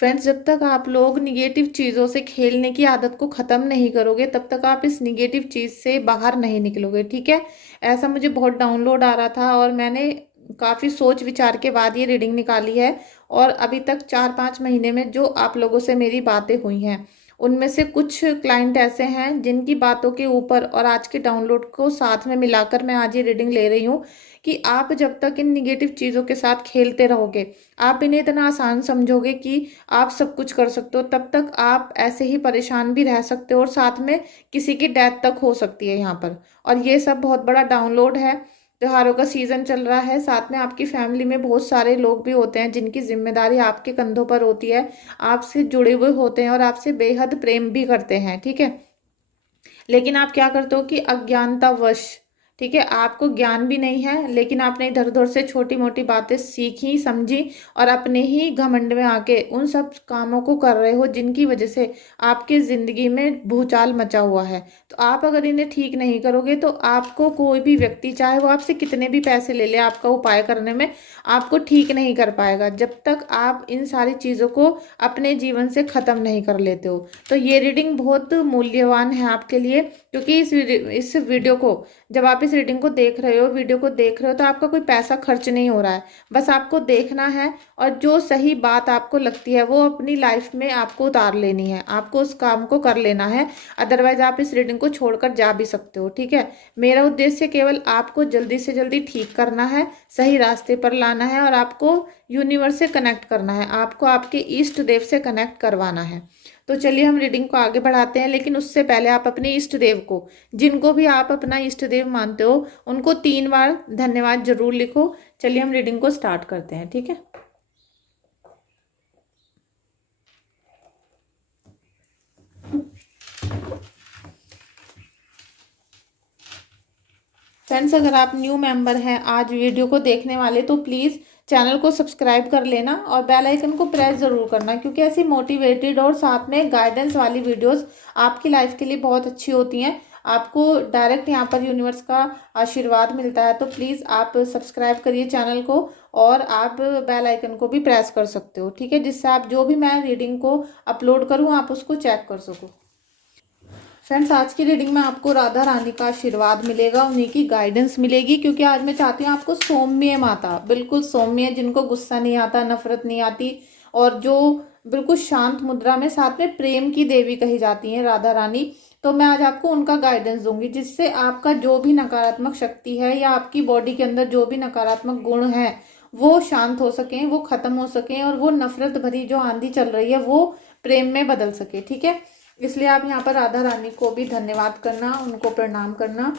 Friends, जब तक आप लोग निगेटिव चीज़ों से खेलने की आदत को ख़त्म नहीं करोगे तब तक आप इस निगेटिव चीज़ से बाहर नहीं निकलोगे। ठीक है, ऐसा मुझे बहुत डाउनलोड आ रहा था और मैंने काफ़ी सोच विचार के बाद ये रीडिंग निकाली है। और अभी तक 4-5 महीने में जो आप लोगों से मेरी बातें हुई हैं उनमें से कुछ क्लाइंट ऐसे हैं जिनकी बातों के ऊपर और आज के डाउनलोड को साथ में मिलाकर मैं आज ये रीडिंग ले रही हूँ कि आप जब तक इन निगेटिव चीज़ों के साथ खेलते रहोगे, आप इन्हें इतना आसान समझोगे कि आप सब कुछ कर सकते हो, तब तक आप ऐसे ही परेशान भी रह सकते हो और साथ में किसी की डेथ तक हो सकती है यहाँ पर। और ये सब बहुत बड़ा डाउनलोड है। त्योहारों का सीजन चल रहा है, साथ में आपकी फैमिली में बहुत सारे लोग भी होते हैं जिनकी जिम्मेदारी आपके कंधों पर होती है, आपसे जुड़े हुए होते हैं और आपसे बेहद प्रेम भी करते हैं। ठीक है, लेकिन आप क्या करते हो कि अज्ञानतावश, ठीक है, आपको ज्ञान भी नहीं है लेकिन आपने इधर उधर से छोटी मोटी बातें सीखी समझी और अपने ही घमंड में आके उन सब कामों को कर रहे हो जिनकी वजह से आपकी ज़िंदगी में भूचाल मचा हुआ है। तो आप अगर इन्हें ठीक नहीं करोगे तो आपको कोई भी व्यक्ति, चाहे वो आपसे कितने भी पैसे ले ले, आपका उपाय करने में आपको ठीक नहीं कर पाएगा जब तक आप इन सारी चीज़ों को अपने जीवन से ख़त्म नहीं कर लेते हो। तो ये रीडिंग बहुत मूल्यवान है आपके लिए, क्योंकि इस वीडियो को, जब आप इस रीडिंग को देख रहे हो, वीडियो को देख रहे हो, तो आपका कोई पैसा खर्च नहीं हो रहा है। बस आपको देखना है और जो सही बात आपको लगती है वो अपनी लाइफ में आपको उतार लेनी है, आपको उस काम को कर लेना है। अदरवाइज आप इस रीडिंग को छोड़कर जा भी सकते हो। ठीक है, मेरा उद्देश्य केवल आपको जल्दी से जल्दी ठीक करना है, सही रास्ते पर लाना है और आपको यूनिवर्स से कनेक्ट करना है, आपको आपके इष्ट देव से कनेक्ट करवाना है। तो चलिए हम रीडिंग को आगे बढ़ाते हैं, लेकिन उससे पहले आप अपने इष्ट देव को, जिनको भी आप अपना इष्ट देव मानते हो, उनको 3 बार धन्यवाद जरूर लिखो। चलिए हम रीडिंग को स्टार्ट करते हैं। ठीक है, फ्रेंड्स, अगर आप न्यू मेंबर हैं आज वीडियो को देखने वाले, तो प्लीज़ चैनल को सब्सक्राइब कर लेना और बेल आइकन को प्रेस ज़रूर करना, क्योंकि ऐसी मोटिवेटेड और साथ में गाइडेंस वाली वीडियोस आपकी लाइफ के लिए बहुत अच्छी होती हैं। आपको डायरेक्ट यहाँ पर यूनिवर्स का आशीर्वाद मिलता है। तो प्लीज़ आप सब्सक्राइब करिए चैनल को और आप बेल आइकन को भी प्रेस कर सकते हो। ठीक है, जिससे आप जो भी मैं रीडिंग को अपलोड करूँ आप उसको चेक कर सको। फ्रेंड्स, आज की रीडिंग में आपको राधा रानी का आशीर्वाद मिलेगा, उन्हीं की गाइडेंस मिलेगी, क्योंकि आज मैं चाहती हूँ आपको सौम्य माता, बिल्कुल सौम्य, जिनको गुस्सा नहीं आता, नफरत नहीं आती और जो बिल्कुल शांत मुद्रा में, साथ में प्रेम की देवी कही जाती हैं राधा रानी। तो मैं आज आपको उनका गाइडेंस दूंगी, जिससे आपका जो भी नकारात्मक शक्ति है या आपकी बॉडी के अंदर जो भी नकारात्मक गुण है वो शांत हो सकें, वो खत्म हो सकें और वो नफरत भरी जो आंधी चल रही है वो प्रेम में बदल सके। ठीक है, इसलिए आप यहाँ पर राधा रानी को भी धन्यवाद करना, उनको प्रणाम करना।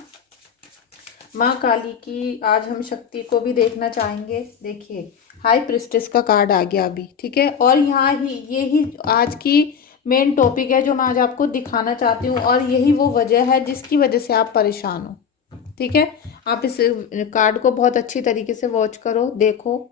माँ काली की आज हम शक्ति को भी देखना चाहेंगे। देखिए, हाई प्रिस्टेस का कार्ड आ गया अभी। ठीक है, और यहाँ ही ये ही आज की मेन टॉपिक है जो मैं आज आपको दिखाना चाहती हूँ, और यही वो वजह है जिसकी वजह से आप परेशान हो। ठीक है, आप इस कार्ड को बहुत अच्छी तरीके से वॉच करो, देखो।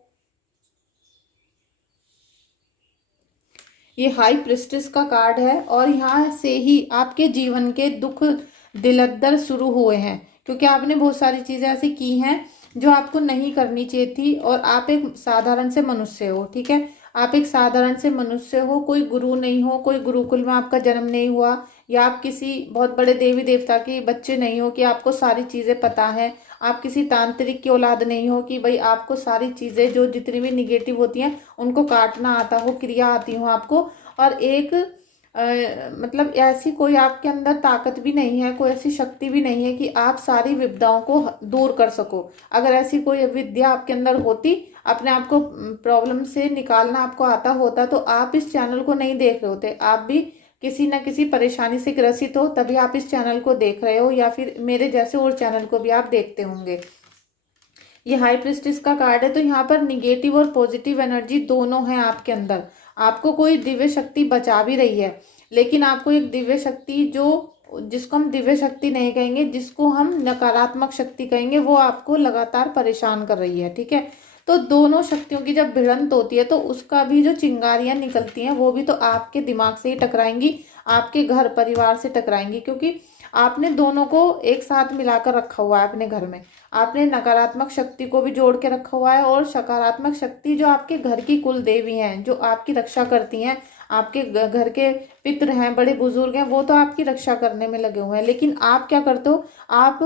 ये हाई प्रिस्टेस का कार्ड है और यहाँ से ही आपके जीवन के दुख दिलद्दर शुरू हुए हैं, क्योंकि आपने बहुत सारी चीज़ें ऐसी की हैं जो आपको नहीं करनी चाहिए थी। और आप एक साधारण से मनुष्य हो। ठीक है, आप एक साधारण से मनुष्य हो, कोई गुरु नहीं हो, कोई गुरुकुल में आपका जन्म नहीं हुआ, या आप किसी बहुत बड़े देवी देवता के बच्चे नहीं हो कि आपको सारी चीज़ें पता है। आप किसी तांत्रिक की औलाद नहीं हो कि भाई आपको सारी चीज़ें जो जितनी भी निगेटिव होती हैं उनको काटना आता हो, क्रिया आती हो आपको। और एक मतलब ऐसी कोई आपके अंदर ताकत भी नहीं है, कोई ऐसी शक्ति भी नहीं है कि आप सारी विपदाओं को दूर कर सको। अगर ऐसी कोई विद्या आपके अंदर होती, अपने आप को प्रॉब्लम से निकालना आपको आता होता, तो आप इस चैनल को नहीं देख रहे होते। आप भी किसी न किसी परेशानी से ग्रसित हो, तभी आप इस चैनल को देख रहे हो, या फिर मेरे जैसे और चैनल को भी आप देखते होंगे। ये हाई प्रिस्टेस का कार्ड है, तो यहाँ पर निगेटिव और पॉजिटिव एनर्जी दोनों है आपके अंदर। आपको कोई दिव्य शक्ति बचा भी रही है, लेकिन आपको एक दिव्य शक्ति जिसको हम दिव्य शक्ति नहीं कहेंगे, जिसको हम नकारात्मक शक्ति कहेंगे, वो आपको लगातार परेशान कर रही है। ठीक है, तो दोनों शक्तियों की जब भिड़ंत होती है तो उसका भी जो चिंगारियां निकलती हैं वो भी तो आपके दिमाग से ही टकराएंगी, आपके घर परिवार से टकराएंगी, क्योंकि आपने दोनों को एक साथ मिलाकर रखा हुआ है अपने घर में। आपने नकारात्मक शक्ति को भी जोड़ के रखा हुआ है और सकारात्मक शक्ति जो आपके घर की कुल देवी हैं, जो आपकी रक्षा करती हैं, आपके घर के पितृ हैं, बड़े बुजुर्ग हैं, वो तो आपकी रक्षा करने में लगे हुए हैं। लेकिन आप क्या करते हो, आप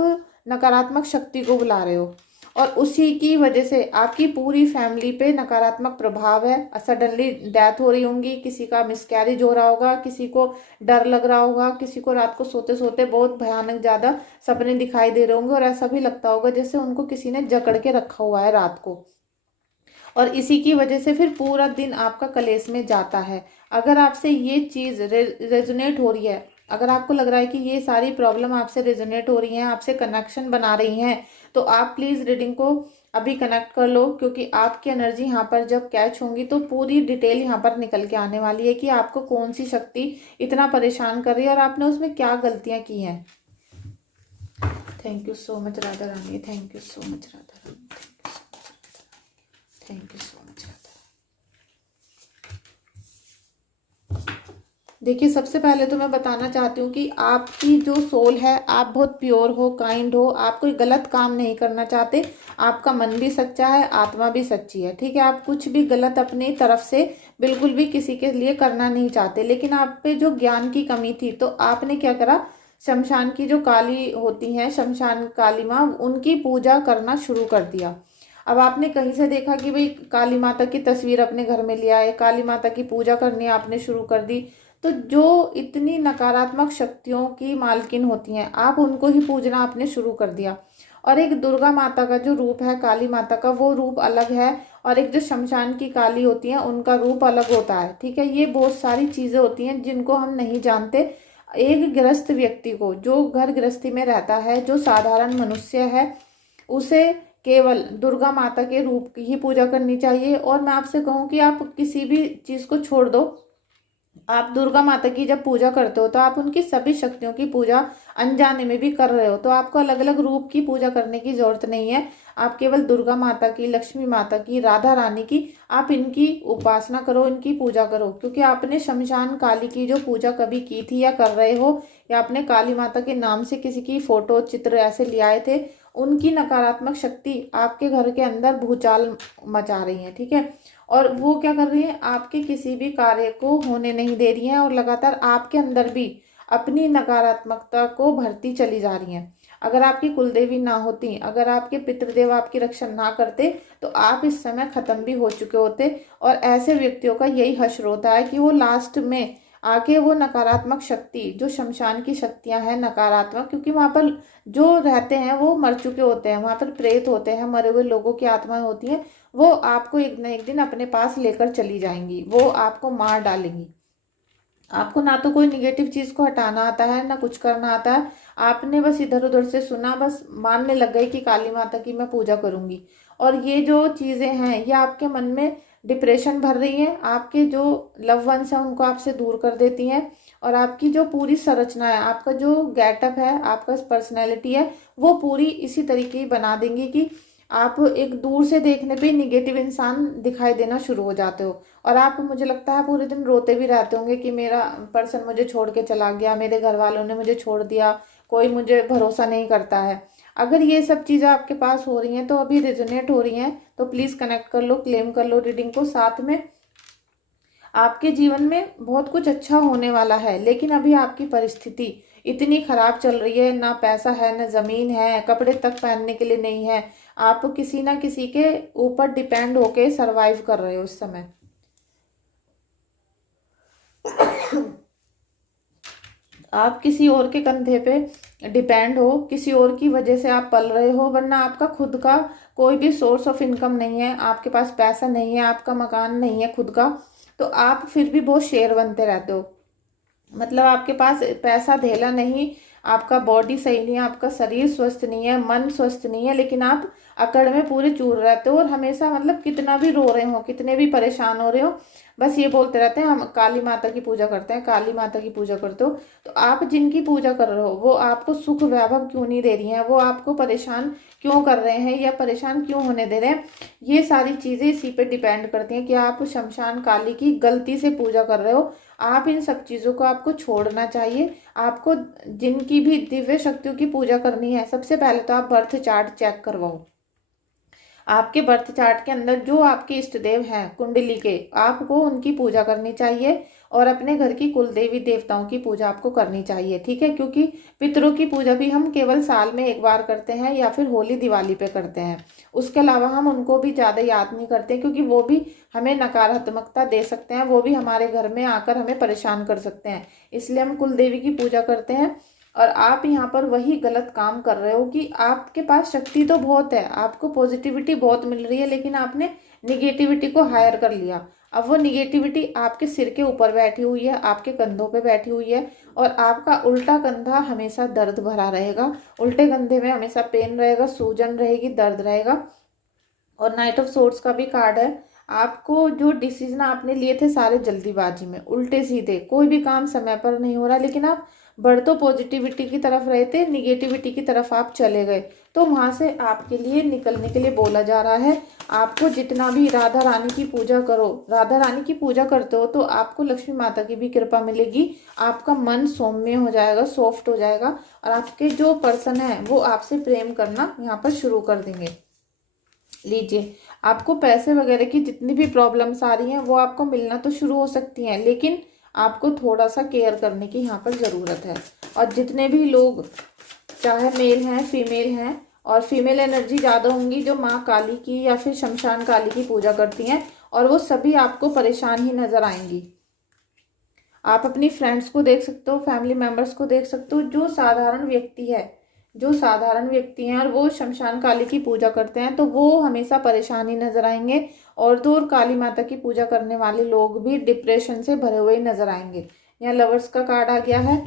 नकारात्मक शक्ति को बुला रहे हो और उसी की वजह से आपकी पूरी फैमिली पे नकारात्मक प्रभाव है। सडनली डेथ हो रही होंगी, किसी का मिसकैरेज हो रहा होगा, किसी को डर लग रहा होगा, किसी को रात को सोते सोते बहुत भयानक ज्यादा सपने दिखाई दे रहे होंगे और ऐसा भी लगता होगा जैसे उनको किसी ने जकड़ के रखा हुआ है रात को। और इसी की वजह से फिर पूरा दिन आपका कलेश में जाता है। अगर आपसे ये चीज रेजोनेट हो रही है, अगर आपको लग रहा है कि ये सारी प्रॉब्लम आपसे रेजोनेट हो रही हैं, आपसे कनेक्शन बना रही हैं, तो आप प्लीज रीडिंग को अभी कनेक्ट कर लो, क्योंकि आपकी एनर्जी यहाँ पर जब कैच होंगी तो पूरी डिटेल यहाँ पर निकल के आने वाली है कि आपको कौन सी शक्ति इतना परेशान कर रही है और आपने उसमें क्या गलतियां की हैं। Thank you so much Radha Rani, thank you so much Radha Rani, thank you so much Radha. देखिए, सबसे पहले तो मैं बताना चाहती हूँ कि आपकी जो सोल है, आप बहुत प्योर हो, काइंड हो, आप कोई गलत काम नहीं करना चाहते, आपका मन भी सच्चा है, आत्मा भी सच्ची है, ठीक है। आप कुछ भी गलत अपनी तरफ से बिल्कुल भी किसी के लिए करना नहीं चाहते। लेकिन आप पे जो ज्ञान की कमी थी, तो आपने क्या करा, शमशान की जो काली होती हैं, शमशान काली माँ, उनकी पूजा करना शुरू कर दिया। अब आपने कहीं से देखा कि भाई काली माता की तस्वीर अपने घर में ले आए, काली माता की पूजा करनी आपने शुरू कर दी। तो जो इतनी नकारात्मक शक्तियों की मालकिन होती हैं, आप उनको ही पूजना आपने शुरू कर दिया। और एक दुर्गा माता का जो रूप है, काली माता का, वो रूप अलग है, और एक जो शमशान की काली होती है, उनका रूप अलग होता है, ठीक है। ये बहुत सारी चीजें होती हैं जिनको हम नहीं जानते। एक गृहस्थ व्यक्ति को, जो घर गृहस्थी में रहता है, जो साधारण मनुष्य है, उसे केवल दुर्गा माता के रूप की ही पूजा करनी चाहिए। और मैं आपसे कहूँ कि आप किसी भी चीज को छोड़ दो, आप दुर्गा माता की जब पूजा करते हो तो आप उनकी सभी शक्तियों की पूजा अनजाने में भी कर रहे हो। तो आपको अलग अलग रूप की पूजा करने की जरूरत नहीं है। आप केवल दुर्गा माता की, लक्ष्मी माता की, राधा रानी की, आप इनकी उपासना करो, इनकी पूजा करो। क्योंकि आपने शमशान काली की जो पूजा कभी की थी या कर रहे हो, या आपने काली माता के नाम से किसी की फोटो चित्र ऐसे ले आए थे, उनकी नकारात्मक शक्ति आपके घर के अंदर भूचाल मचा रही है, ठीक है। और वो क्या कर रही है, आपके किसी भी कार्य को होने नहीं दे रही है और लगातार आपके अंदर भी अपनी नकारात्मकता को भरती चली जा रही हैं। अगर आपकी कुलदेवी ना होती, अगर आपके पितृदेव आपकी रक्षा ना करते, तो आप इस समय खत्म भी हो चुके होते। और ऐसे व्यक्तियों का यही हश्र होता है कि वो लास्ट में आके वो नकारात्मक शक्ति, जो शमशान की शक्तियां हैं नकारात्मक, क्योंकि वहां पर जो रहते हैं वो मर चुके होते हैं, वहां पर प्रेत होते हैं, मरे हुए लोगों की आत्माएं होती हैं, वो आपको एक न एक दिन अपने पास लेकर चली जाएंगी, वो आपको मार डालेंगी। आपको ना तो कोई निगेटिव चीज को हटाना आता है, ना कुछ करना आता है। आपने बस इधर उधर से सुना, बस मानने लग गए कि काली माता की मैं पूजा करूंगी। और ये जो चीजें हैं, ये आपके मन में डिप्रेशन भर रही हैं, आपके जो लव वंस हैं उनको आपसे दूर कर देती हैं। और आपकी जो पूरी संरचना है, आपका जो गेटअप है, आपका पर्सनैलिटी है, वो पूरी इसी तरीके ही बना देंगी कि आप एक दूर से देखने पे निगेटिव इंसान दिखाई देना शुरू हो जाते हो। और आप, मुझे लगता है, पूरे दिन रोते भी रहते होंगे कि मेरा पर्सन मुझे छोड़ के चला गया, मेरे घर वालों ने मुझे छोड़ दिया, कोई मुझे भरोसा नहीं करता है। अगर ये सब चीज़ें आपके पास हो रही हैं, तो अभी रेजोनेट हो रही हैं, तो प्लीज़ कनेक्ट कर लो, क्लेम कर लो रीडिंग को। साथ में आपके जीवन में बहुत कुछ अच्छा होने वाला है, लेकिन अभी आपकी परिस्थिति इतनी खराब चल रही है, ना पैसा है, ना जमीन है, कपड़े तक पहनने के लिए नहीं है। आप किसी ना किसी के ऊपर डिपेंड होके सरवाइव कर रहे हो इस समय। आप किसी और के कंधे पे डिपेंड हो, किसी और की वजह से आप पल रहे हो, वरना आपका खुद का कोई भी सोर्स ऑफ इनकम नहीं है, आपके पास पैसा नहीं है, आपका मकान नहीं है खुद का, तो आप फिर भी बहुत शेर बनते रहते हो। मतलब आपके पास पैसा धेला नहीं, आपका बॉडी सही नहीं है, आपका शरीर स्वस्थ नहीं है, मन स्वस्थ नहीं है, लेकिन आप अकड़ में पूरे चूर रहते हो। और हमेशा, मतलब कितना भी रो रहे हो, कितने भी परेशान हो रहे हो, बस ये बोलते रहते हैं हम काली माता की पूजा करते हैं, काली माता की पूजा करते हो। तो आप जिनकी पूजा कर रहे हो वो आपको सुख वैभव क्यों नहीं दे रही हैं, वो आपको परेशान क्यों कर रहे हैं या परेशान क्यों होने दे रहे हैं, ये सारी चीज़ें इसी पे डिपेंड करती हैं कि आप शमशान काली की गलती से पूजा कर रहे हो। आप इन सब चीज़ों को आपको छोड़ना चाहिए। आपको जिनकी भी दिव्य शक्तियों की पूजा करनी है, सबसे पहले तो आप बर्थ चार्ट चेक करवाओ। आपके बर्थ चार्ट के अंदर जो आपके इष्ट देव हैं कुंडली के, आपको उनकी पूजा करनी चाहिए और अपने घर की कुल देवी देवताओं की पूजा आपको करनी चाहिए, ठीक है। क्योंकि पितरों की पूजा भी हम केवल साल में एक बार करते हैं या फिर होली दिवाली पे करते हैं। उसके अलावा हम उनको भी ज़्यादा याद नहीं करते, क्योंकि वो भी हमें नकारात्मकता दे सकते हैं, वो भी हमारे घर में आकर हमें परेशान कर सकते हैं। इसलिए हम कुल देवी की पूजा करते हैं। और आप यहाँ पर वही गलत काम कर रहे हो कि आपके पास शक्ति तो बहुत है, आपको पॉजिटिविटी बहुत मिल रही है, लेकिन आपने निगेटिविटी को हायर कर लिया। अब वो निगेटिविटी आपके सिर के ऊपर बैठी हुई है, आपके कंधों पे बैठी हुई है, और आपका उल्टा कंधा हमेशा दर्द भरा रहेगा। उल्टे कंधे में हमेशा पेन रहेगा, सूजन रहेगी, दर्द रहेगा। और नाइट ऑफ सोर्ड्स का भी कार्ड है। आपको जो डिसीजन आपने लिए थे सारे जल्दीबाजी में, उल्टे सीधे, कोई भी काम समय पर नहीं हो रहा, लेकिन आप बढ़ तो पॉजिटिविटी की तरफ रहे थे, निगेटिविटी की तरफ आप चले गए। तो वहां से आपके लिए निकलने के लिए बोला जा रहा है। आपको जितना भी राधा रानी की पूजा करो, राधा रानी की पूजा करते हो तो आपको लक्ष्मी माता की भी कृपा मिलेगी। आपका मन सौम्य हो जाएगा, सॉफ्ट हो जाएगा, और आपके जो पर्सन है वो आपसे प्रेम करना यहाँ पर शुरू कर देंगे। लीजिए, आपको पैसे वगैरह की जितनी भी प्रॉब्लम्स आ रही हैं वो आपको मिलना तो शुरू हो सकती हैं, लेकिन आपको थोड़ा सा केयर करने की यहाँ पर ज़रूरत है। और जितने भी लोग चाहे मेल हैं फीमेल हैं, और फीमेल एनर्जी ज़्यादा होंगी जो माँ काली की या फिर शमशान काली की पूजा करती हैं, और वो सभी आपको परेशान ही नज़र आएंगी। आप अपनी फ्रेंड्स को देख सकते हो, फैमिली मेम्बर्स को देख सकते हो, जो साधारण व्यक्ति है, जो साधारण व्यक्ति हैं और वो शमशान काली की पूजा करते हैं, तो वो हमेशा परेशानी नजर आएंगे। और तो और काली माता की पूजा करने वाले लोग भी डिप्रेशन से भरे हुए नजर आएंगे। यहाँ लवर्स का कार्ड आ गया है।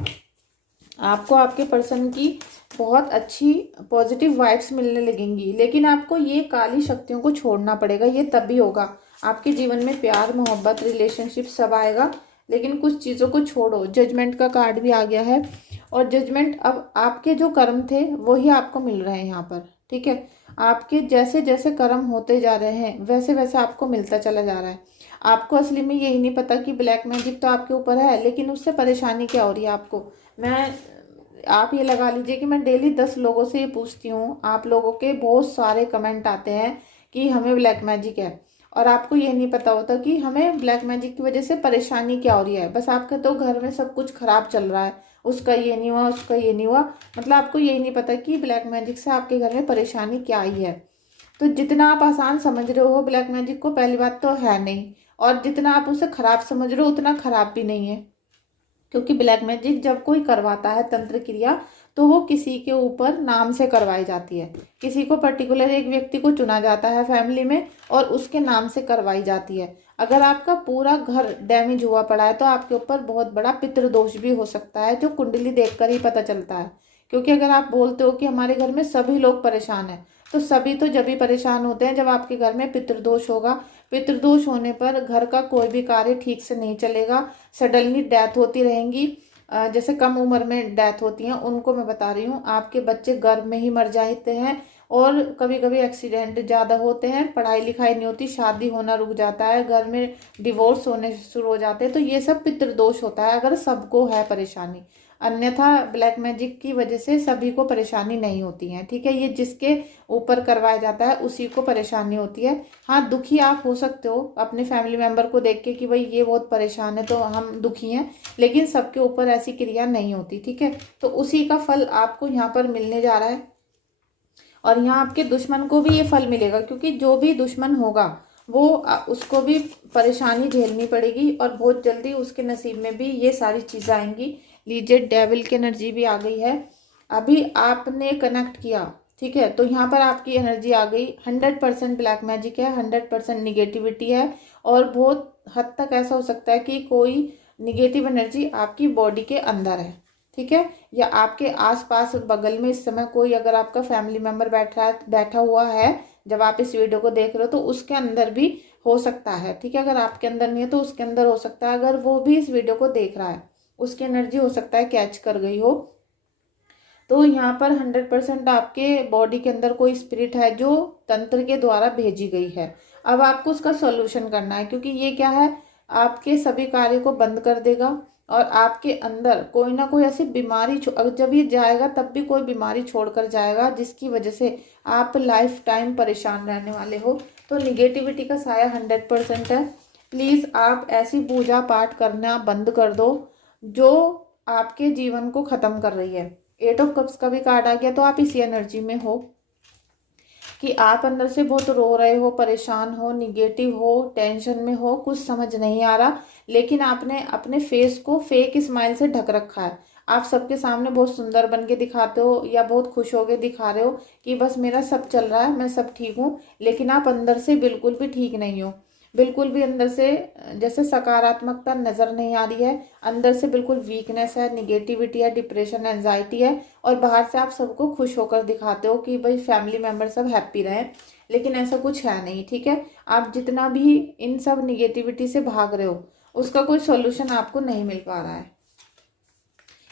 आपको आपके पर्सन की बहुत अच्छी पॉजिटिव वाइब्स मिलने लगेंगी, लेकिन आपको ये काली शक्तियों को छोड़ना पड़ेगा। ये तभी होगा, आपके जीवन में प्यार, मोहब्बत, रिलेशनशिप सब आएगा, लेकिन कुछ चीज़ों को छोड़ो। जजमेंट का कार्ड भी आ गया है, और जजमेंट, अब आपके जो कर्म थे वही आपको मिल रहे हैं यहाँ पर, ठीक है। आपके जैसे जैसे कर्म होते जा रहे हैं वैसे वैसे आपको मिलता चला जा रहा है। आपको असली में यही नहीं पता कि ब्लैक मैजिक तो आपके ऊपर है, लेकिन उससे परेशानी क्या हो रही है आपको। आप ये लगा लीजिए कि मैं डेली 10 लोगों से ये पूछती हूँ, आप लोगों के बहुत सारे कमेंट आते हैं कि हमें ब्लैक मैजिक है, और आपको ये नहीं पता होता कि हमें ब्लैक मैजिक की वजह से परेशानी क्या हो रही है। बस आपके तो घर में सब कुछ खराब चल रहा है, उसका ये नहीं हुआ, उसका ये नहीं हुआ, मतलब आपको यही नहीं पता कि ब्लैक मैजिक से आपके घर में परेशानी क्या आई है। तो जितना आप आसान समझ रहे हो ब्लैक मैजिक को, पहली बात तो है नहीं, और जितना आप उसे खराब समझ रहे हो उतना खराब भी नहीं है। क्योंकि ब्लैक मैजिक जब कोई करवाता है तंत्र क्रिया, तो वो किसी के ऊपर नाम से करवाई जाती है। किसी को पर्टिकुलर एक व्यक्ति को चुना जाता है फैमिली में और उसके नाम से करवाई जाती है। अगर आपका पूरा घर डैमेज हुआ पड़ा है तो आपके ऊपर बहुत बड़ा पितृदोष भी हो सकता है, जो कुंडली देखकर ही पता चलता है। क्योंकि अगर आप बोलते हो कि हमारे घर में सभी लोग परेशान हैं, तो सभी तो जब भी परेशान होते हैं जब आपके घर में पितृदोष होगा। पितृदोष होने पर घर का कोई भी कार्य ठीक से नहीं चलेगा, सडनली डेथ होती रहेंगी। जैसे कम उम्र में डेथ होती हैं उनको मैं बता रही हूँ, आपके बच्चे गर्भ में ही मर जाते हैं, और कभी कभी एक्सीडेंट ज़्यादा होते हैं, पढ़ाई लिखाई नहीं होती, शादी होना रुक जाता है, घर में डिवोर्स होने शुरू हो जाते हैं। तो ये सब पितृदोष होता है अगर सबको है परेशानी। अन्यथा ब्लैक मैजिक की वजह से सभी को परेशानी नहीं होती है, ठीक है। ये जिसके ऊपर करवाया जाता है उसी को परेशानी होती है। हाँ, दुखी आप हो सकते हो अपने फैमिली मेंबर को देख के कि भाई ये बहुत परेशान है तो हम दुखी हैं, लेकिन सबके ऊपर ऐसी क्रिया नहीं होती, ठीक है। तो उसी का फल आपको यहाँ पर मिलने जा रहा है, और यहाँ आपके दुश्मन को भी ये फल मिलेगा, क्योंकि जो भी दुश्मन होगा वो उसको भी परेशानी झेलनी पड़ेगी, और बहुत जल्दी उसके नसीब में भी ये सारी चीज़ें आएंगी। लीजिए, डेविल की एनर्जी भी आ गई है। अभी आपने कनेक्ट किया, ठीक है, तो यहाँ पर आपकी एनर्जी आ गई। 100% ब्लैक मैजिक है, 100% निगेटिविटी है, और बहुत हद तक ऐसा हो सकता है कि कोई निगेटिव एनर्जी आपकी बॉडी के अंदर है, ठीक है, या आपके आसपास बगल में इस समय कोई अगर आपका फैमिली मेंबर बैठा हुआ है जब आप इस वीडियो को देख रहे हो, तो उसके अंदर भी हो सकता है, ठीक है। अगर आपके अंदर नहीं है तो उसके अंदर हो सकता है। अगर वो भी इस वीडियो को देख रहा है, उसकी एनर्जी हो सकता है कैच कर गई हो। तो यहाँ पर 100% आपके बॉडी के अंदर कोई स्पिरिट है जो तंत्र के द्वारा भेजी गई है। अब आपको उसका सॉल्यूशन करना है, क्योंकि ये क्या है, आपके सभी कार्य को बंद कर देगा और आपके अंदर कोई ना कोई ऐसी बीमारी जब ये जाएगा तब भी कोई बीमारी छोड़कर जाएगा, जिसकी वजह से आप लाइफ टाइम परेशान रहने वाले हो। तो निगेटिविटी का साया 100% है। प्लीज़ आप ऐसी पूजा पाठ करना बंद कर दो जो आपके जीवन को ख़त्म कर रही है। 8 ऑफ कप्स का भी कार्ड आ गया, तो आप इसी एनर्जी में हो कि आप अंदर से बहुत रो रहे हो, परेशान हो, निगेटिव हो, टेंशन में हो, कुछ समझ नहीं आ रहा, लेकिन आपने अपने फेस को फेक स्माइल से ढक रखा है। आप सबके सामने बहुत सुंदर बन के दिखाते हो या बहुत खुश होके दिखा रहे हो कि बस मेरा सब चल रहा है, मैं सब ठीक हूँ, लेकिन आप अंदर से बिल्कुल भी ठीक नहीं हो। बिल्कुल भी अंदर से जैसे सकारात्मकता नज़र नहीं आ रही है, अंदर से बिल्कुल वीकनेस है, निगेटिविटी है, डिप्रेशन, एंजाइटी है। और बाहर से आप सबको खुश होकर दिखाते हो कि भाई फैमिली मेम्बर सब हैप्पी रहें, लेकिन ऐसा कुछ है नहीं, ठीक है। आप जितना भी इन सब निगेटिविटी से भाग रहे हो, उसका कोई सॉल्यूशन आपको नहीं मिल पा रहा है।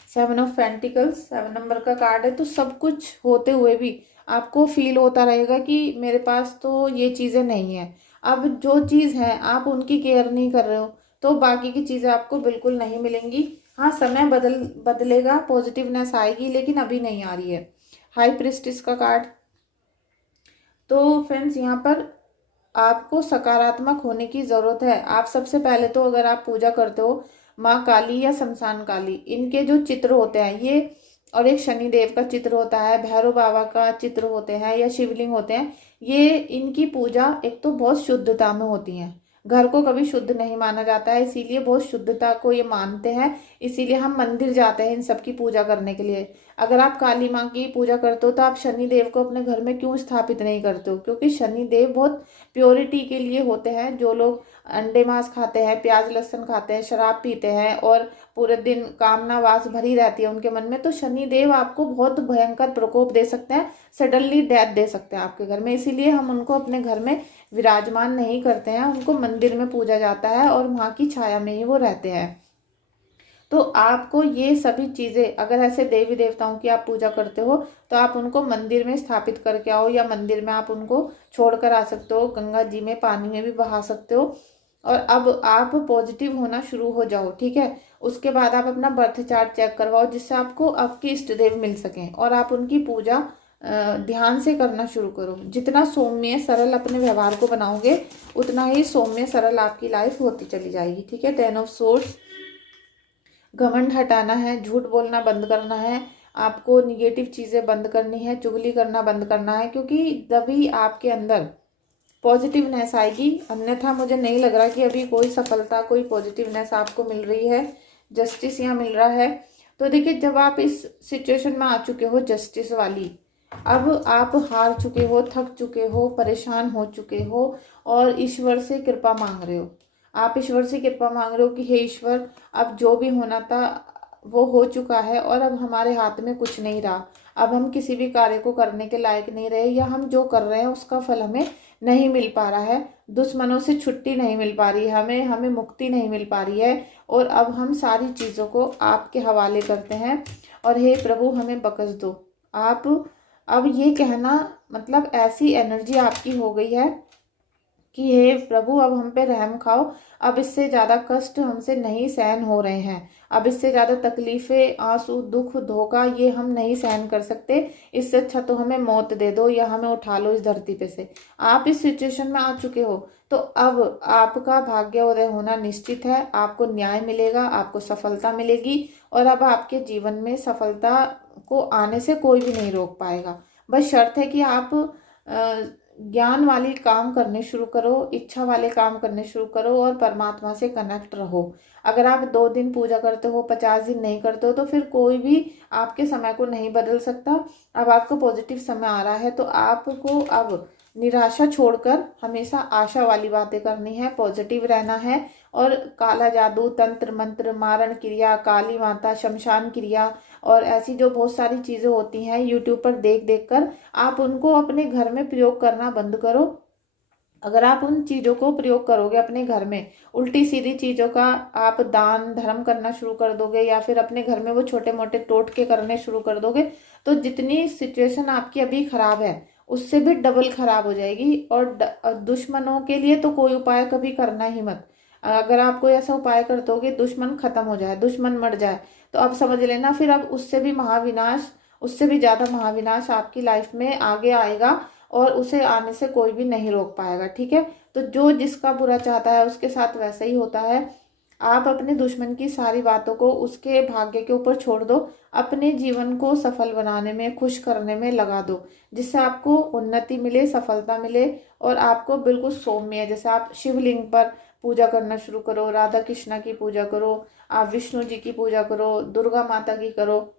7 ऑफ पेंटिकल्स 7 नंबर का कार्ड है। तो सब कुछ होते हुए भी आपको फील होता रहेगा कि मेरे पास तो ये चीज़ें नहीं है। अब जो चीज़ है आप उनकी केयर नहीं कर रहे हो, तो बाकी की चीज़ें आपको बिल्कुल नहीं मिलेंगी। हाँ, समय बदलेगा, पॉजिटिवनेस आएगी, लेकिन अभी नहीं आ रही है। हाई प्रिस्टिस का कार्ड। तो फ्रेंड्स, यहाँ पर आपको सकारात्मक होने की ज़रूरत है। आप सबसे पहले तो अगर आप पूजा करते हो माँ काली या शमशान काली, इनके जो चित्र होते हैं ये, और एक शनि देव का चित्र होता है, भैरव बाबा का चित्र होते हैं या शिवलिंग होते हैं, ये इनकी पूजा एक तो बहुत शुद्धता में होती है। घर को कभी शुद्ध नहीं माना जाता है, इसीलिए बहुत शुद्धता को ये मानते हैं, इसीलिए हम मंदिर जाते हैं इन सब की पूजा करने के लिए। अगर आप काली माँ की पूजा करते हो तो आप शनि देव को अपने घर में क्यों स्थापित नहीं करते हो? क्योंकि शनि देव बहुत प्योरिटी के लिए होते हैं। जो लोग अंडे मांस खाते हैं, प्याज लहसुन खाते हैं, शराब पीते हैं और पूरे दिन कामना वास भरी रहती है उनके मन में, तो शनि देव आपको बहुत भयंकर प्रकोप दे सकते हैं, सडनली डेथ दे सकते हैं आपके घर में। इसीलिए हम उनको अपने घर में विराजमान नहीं करते हैं, उनको मंदिर में पूजा जाता है और वहाँ की छाया में ही वो रहते हैं। तो आपको ये सभी चीज़ें, अगर ऐसे देवी देवताओं की आप पूजा करते हो तो आप उनको मंदिर में स्थापित करके आओ, या मंदिर में आप उनको छोड़कर आ सकते हो, गंगा जी में पानी में भी बहा सकते हो। और अब आप पॉजिटिव होना शुरू हो जाओ, ठीक है। उसके बाद आप अपना बर्थ चार्ट चेक करवाओ, जिससे आपको आपके इष्ट देव मिल सकें और आप उनकी पूजा ध्यान से करना शुरू करो। जितना सौम्य सरल अपने व्यवहार को बनाओगे, उतना ही सौम्य सरल आपकी लाइफ होती चली जाएगी, ठीक है। 10 ऑफ सोर्ड्स, घमंड हटाना है, झूठ बोलना बंद करना है, आपको निगेटिव चीज़ें बंद करनी है, चुगली करना बंद करना है, क्योंकि तभी आपके अंदर पॉजिटिवनेस आएगी। अन्यथा मुझे नहीं लग रहा कि अभी कोई सफलता, कोई पॉजिटिवनेस आपको मिल रही है। जस्टिस यहाँ मिल रहा है। तो देखिए, जब आप इस सिचुएशन में आ चुके हो जस्टिस वाली, अब आप हार चुके हो, थक चुके हो, परेशान हो चुके हो और ईश्वर से कृपा मांग रहे हो। आप ईश्वर से कृपा मांग रहे हो कि हे ईश्वर, अब जो भी होना था वो हो चुका है और अब हमारे हाथ में कुछ नहीं रहा। अब हम किसी भी कार्य को करने के लायक नहीं रहे, या हम जो कर रहे हैं उसका फल हमें नहीं मिल पा रहा है, दुश्मनों से छुट्टी नहीं मिल पा रही है, हमें मुक्ति नहीं मिल पा रही है। और अब हम सारी चीज़ों को आपके हवाले करते हैं और हे प्रभु, हमें बख्श दो। आप अब ये कहना, मतलब ऐसी एनर्जी आपकी हो गई है कि हे प्रभु, अब हम पे रहम खाओ। अब इससे ज़्यादा कष्ट हमसे नहीं सहन हो रहे हैं, अब इससे ज़्यादा तकलीफ़ें, आंसू, दुख, धोखा ये हम नहीं सहन कर सकते। इससे अच्छा तो हमें मौत दे दो या हमें उठा लो इस धरती पे से। आप इस सिचुएशन में आ चुके हो, तो अब आपका भाग्योदय होना निश्चित है। आपको न्याय मिलेगा, आपको सफलता मिलेगी और अब आपके जीवन में सफलता को आने से कोई भी नहीं रोक पाएगा। बस शर्त है कि आप ज्ञान वाली काम करने शुरू करो, इच्छा वाले काम करने शुरू करो और परमात्मा से कनेक्ट रहो। अगर आप 2 दिन पूजा करते हो, 50 दिन नहीं करते हो, तो फिर कोई भी आपके समय को नहीं बदल सकता। अब आपको पॉजिटिव समय आ रहा है, तो आपको अब निराशा छोड़कर हमेशा आशा वाली बातें करनी है, पॉजिटिव रहना है। और काला जादू, तंत्र मंत्र, मारण क्रिया, काली माता, शमशान क्रिया और ऐसी जो बहुत सारी चीज़ें होती हैं यूट्यूब पर देख देख कर, आप उनको अपने घर में प्रयोग करना बंद करो। अगर आप उन चीज़ों को प्रयोग करोगे अपने घर में, उल्टी सीधी चीज़ों का आप दान धर्म करना शुरू कर दोगे, या फिर अपने घर में वो छोटे मोटे टोटके करने शुरू कर दोगे, तो जितनी सिचुएशन आपकी अभी खराब है उससे भी डबल खराब हो जाएगी। और दुश्मनों के लिए तो कोई उपाय कभी करना ही मत। अगर आप कोई ऐसा उपाय कर दोगे दुश्मन खत्म हो जाए, दुश्मन मर जाए, तो अब समझ लेना फिर अब उससे भी महाविनाश, उससे भी ज्यादा महाविनाश आपकी लाइफ में आगे आएगा, और उसे आने से कोई भी नहीं रोक पाएगा। ठीक है, तो जो जिसका बुरा चाहता है उसके साथ वैसा ही होता है। आप अपने दुश्मन की सारी बातों को उसके भाग्य के ऊपर छोड़ दो, अपने जीवन को सफल बनाने में, खुश करने में लगा दो, जिससे आपको उन्नति मिले, सफलता मिले, और आपको बिल्कुल सौम्य, जैसे आप शिवलिंग पर पूजा करना शुरू करो, राधा कृष्णा की पूजा करो, आप विष्णु जी की पूजा करो, दुर्गा माता की करो,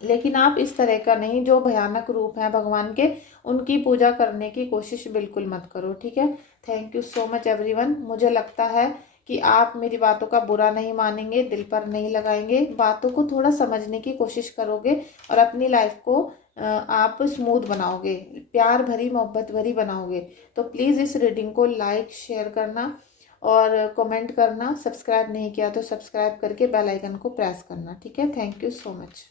लेकिन आप इस तरह का नहीं, जो भयानक रूप है भगवान के, उनकी पूजा करने की कोशिश बिल्कुल मत करो। ठीक है, thank you so much everyone. मुझे लगता है कि आप मेरी बातों का बुरा नहीं मानेंगे, दिल पर नहीं लगाएंगे, बातों को थोड़ा समझने की कोशिश करोगे, और अपनी लाइफ को आप स्मूथ बनाओगे, प्यार भरी मोहब्बत भरी बनाओगे। तो प्लीज़ इस रीडिंग को लाइक शेयर करना और कमेंट करना, सब्सक्राइब नहीं किया तो सब्सक्राइब करके बेल आइकन को प्रेस करना। ठीक है, थैंक यू सो मच।